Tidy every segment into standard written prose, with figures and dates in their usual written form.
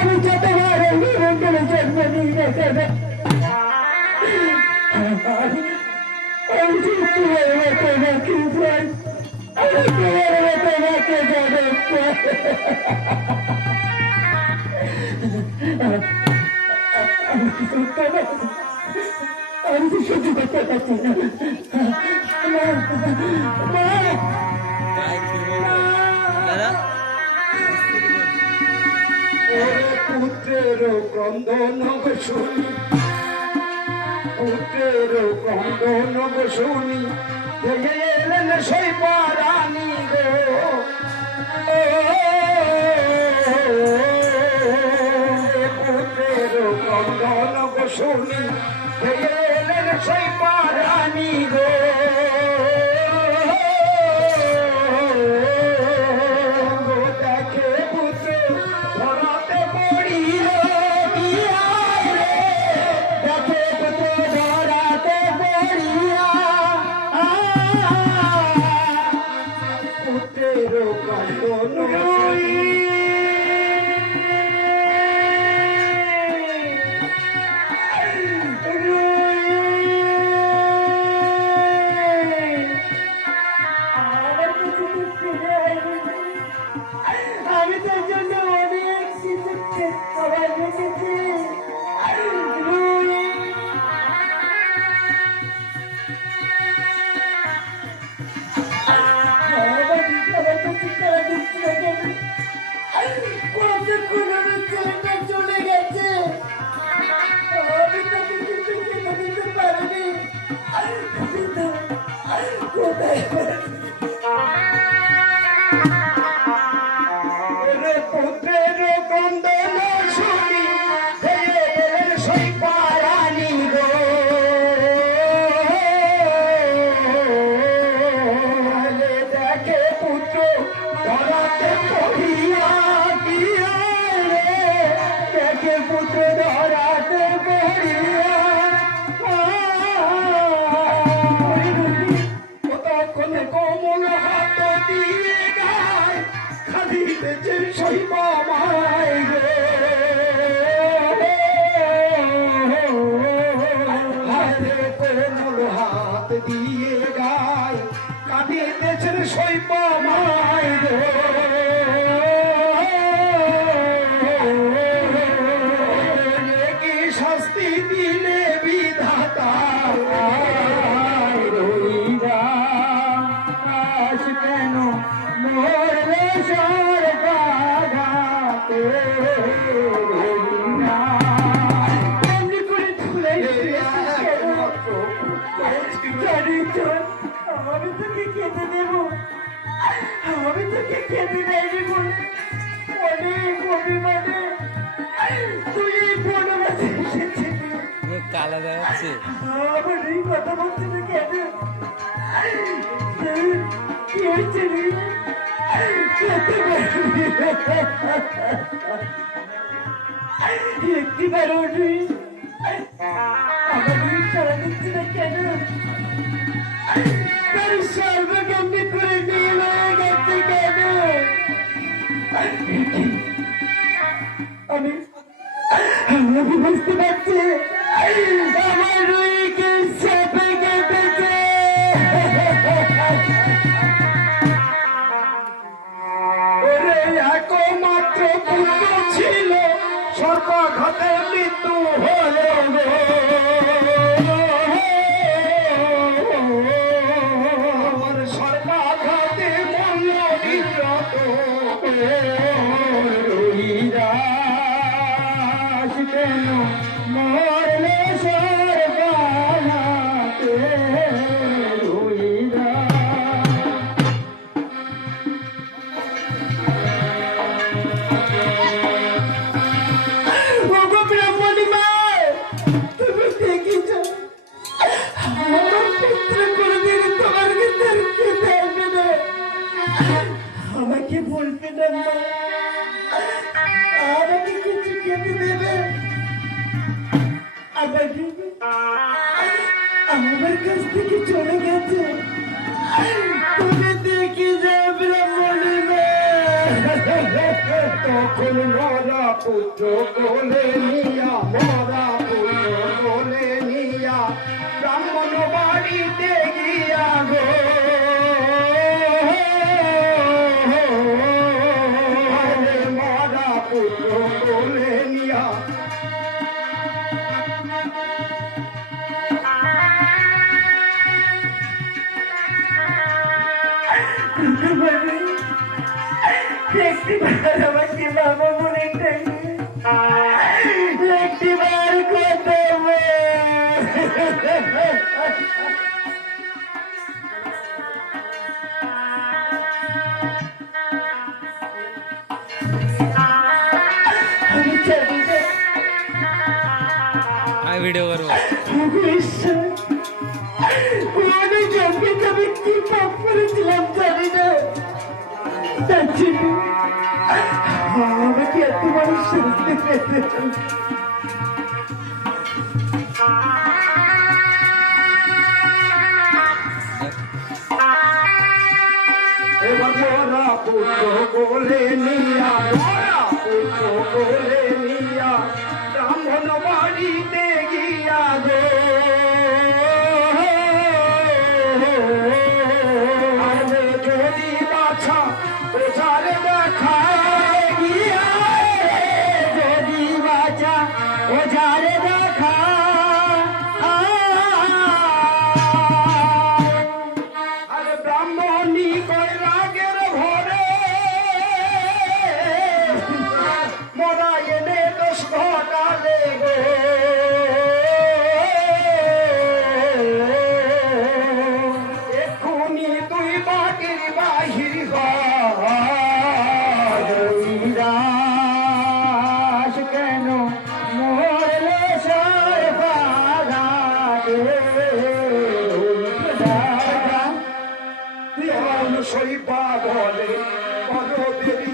আমি যতবার মন্ডলে জন্ম নিই না কেন আমি তোমাকে আমি তো সহ্য করতে পারছি না পুত্রের ক্রন্দন শুনি পুত্রের ক্রন্দন শুনি এলেন সেই পারানি গো পুত্রের ক্রন্দন শুনি এলেন সেই পারানি গো দিয়ে গায় কাঁদিতেছেন সৈব মায় কি শাস্তি দিলে বিধাতা কেন মরলে সরকার আমি তোকে খেতে দেবো আমি তোকে খেতে দেয়নি অনেক অভিমানে তুই বনবাসে এসেছিলি কালা দেখাচ্ছে আমার এই কথা বলছি না কেন কি হয়েছে রে একটিবার ওঠি আমার সারা দিচ্ছি না কেন সর্বগম্ভীর করে নিয়ে গেছে কেন আমি বুঝতে পারছি আমার রুইকে চেপে কেটেছে সর্বাঘাতে মৃত্যু হলে আমার সর্বাঘাতে মূল্য নিরত রইরাস কেন মরলে সর্বাঘাতে আমাকে বলবে না মা, আমাকে কিছু খেতে দেবে, আমাকে আমার কাছ থেকে চলে গেছে, তুমি দেখে যাবে তখন মরা পুত্র কোলে নিয়া মরা পুত্র কোলে নিয়া ব্রাহ্মণ বাড়িতে গিয়া গো মরা পুত্র কোলে নিয়া একটিবার আমাকে বাবা বলে একটিবার কথা আমি জানি না ভিডিও করবো অনেক জনকে আমি কি পাপ করেছিলাম জানি না, তার জন্য আমাকে এত মানুষ শুনতে পেতে এবার মরা পুত্র কোলে নিয়া মরা পুত্র কোলে নিয়া ব্রাহ্মণ বাড়িতে গিয়া গো আরে যদি বাছা ওঝারে দেখায় গিয়া যদি বাছা ওঝারে দেখা আরে ব্রাহ্মণী কয় রাগের ভরে মরা এনে দোষ ঘটালে গো এক্ষুনি তুই বাটির বাহির হইরাস কেন মরলে সর্বা বলে পরদেবী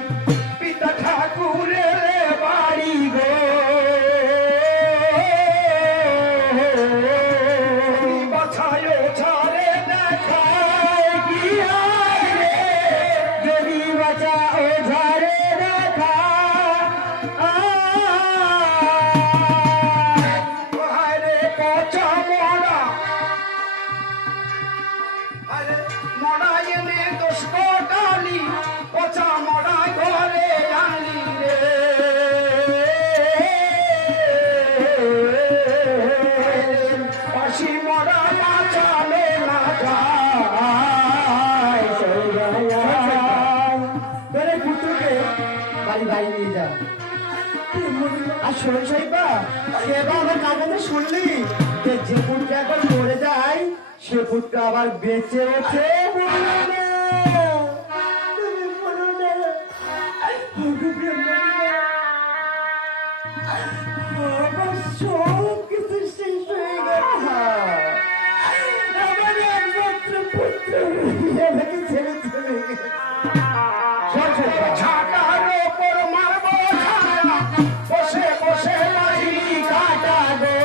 পিতা ঠাকুরের বাড়ি গো বাছায় ছাড়ে দেখায় গিয়া রে যদি বাঁচা ও ঝাড়ে দেখা রে পচা মরা আরে মরা এনে দোষ কটালি পচা মরা ঘরে আনলি রে পাশি মরা বাঁচালে না যায় তোরে পুত্রকে বাড়ি বাড়ি নিয়ে যা। আর শোন সাইবা, এবার আমার কাকাতে শুনলি যে পুত্র এখন মরে যায় সে পুত্র আবার বেঁচে ওঠে। সব কিছু শেষ হয়ে গেছে, আমার একমাত্র পুত্র আমাকে ছেড়ে চলে গেছে। ছাটার ওপর মারবো ছাটা বসে বসে বাড়ি কাটা গো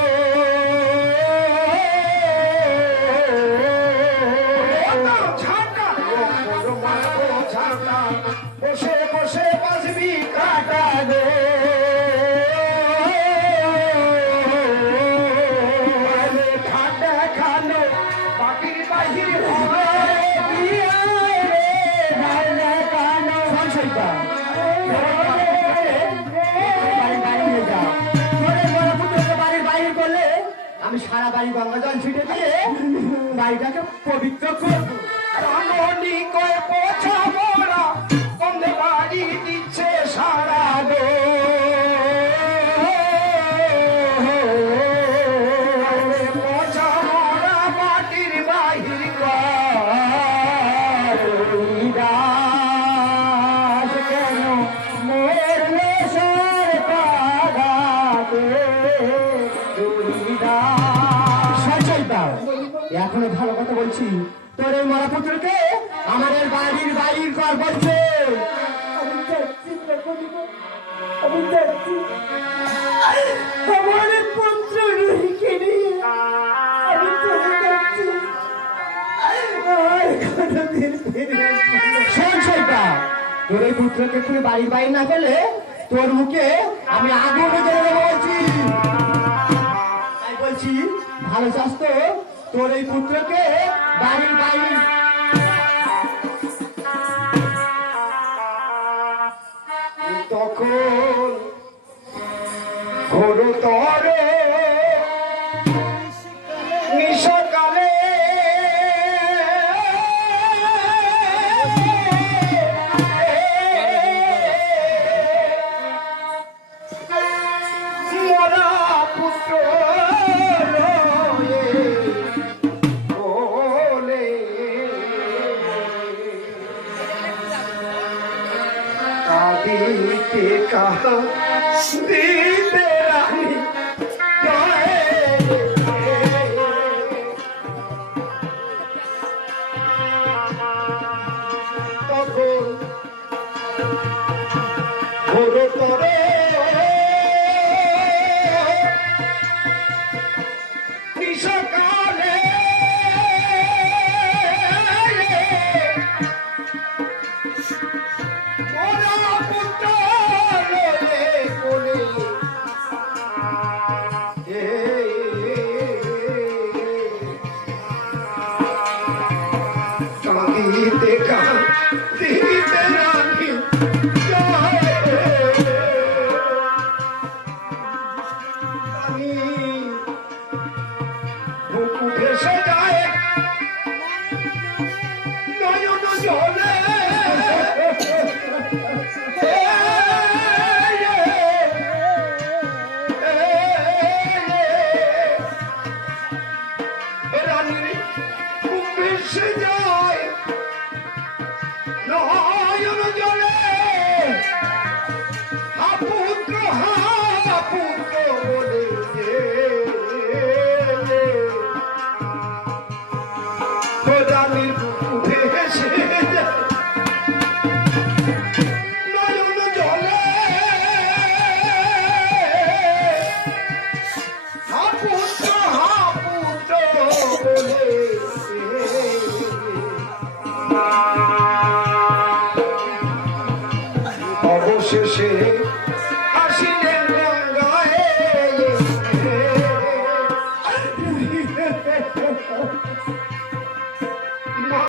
ছাটার ওপর মারবো ছাটা বসে বসে বাজবি কাটা গো ঠান্ডা খানো বাটির বাহির হয় বাড়ি বাড়ি নিয়ে যা। আমি সারা বাড়ি গঙ্গা জল ছিটে দিয়ে বাড়িটাকে পবিত্র করবো। রানী কয় পোছা মোরা কমে বাড়ি দিচ্ছে সারা গো পোছা মোরা মাটির বাহির দাস কেন মরলে সরকারাতে সঞ্চয় দাও। এখনো ভালো কথা বলছি, তোর এই মরা পুত্রকে আমাদের বাড়ির বাইর কর বলছে। আমি যাচ্ছি প্রকল্প, আমি যাচ্ছি আমার পুত্র রুহিকে নিয়ে আমি চলে যাচ্ছি, আর কোনোদিন ফিরে আসবো না। সঞ্চয় দাও, তোর এই পুত্রকে তুই বাড়ির বাইর না করলে তোর মুখে আমি আগুন ধরে দেবো বলছি। তাই বলছি ভালো চাস তো তোর এই পুত্রকে বাড়ির বাইরে। তখন ঘোরতর নিশাকালে মরা পুত্র ওলে কাঁদিতে কাঁদিতে রানী তখন ঘোরতরে নিশাকালে মরা পুত্র কোলে কাঁদিতে কাঁদিতে রানী বুকু ভেসে যায় নয়ন জলে রানী বুক ভেসে যায় নয়ন জলে পুত্র বলে রানীর বুকে ভেসে যায় নয়ন জলে পুত্র বলে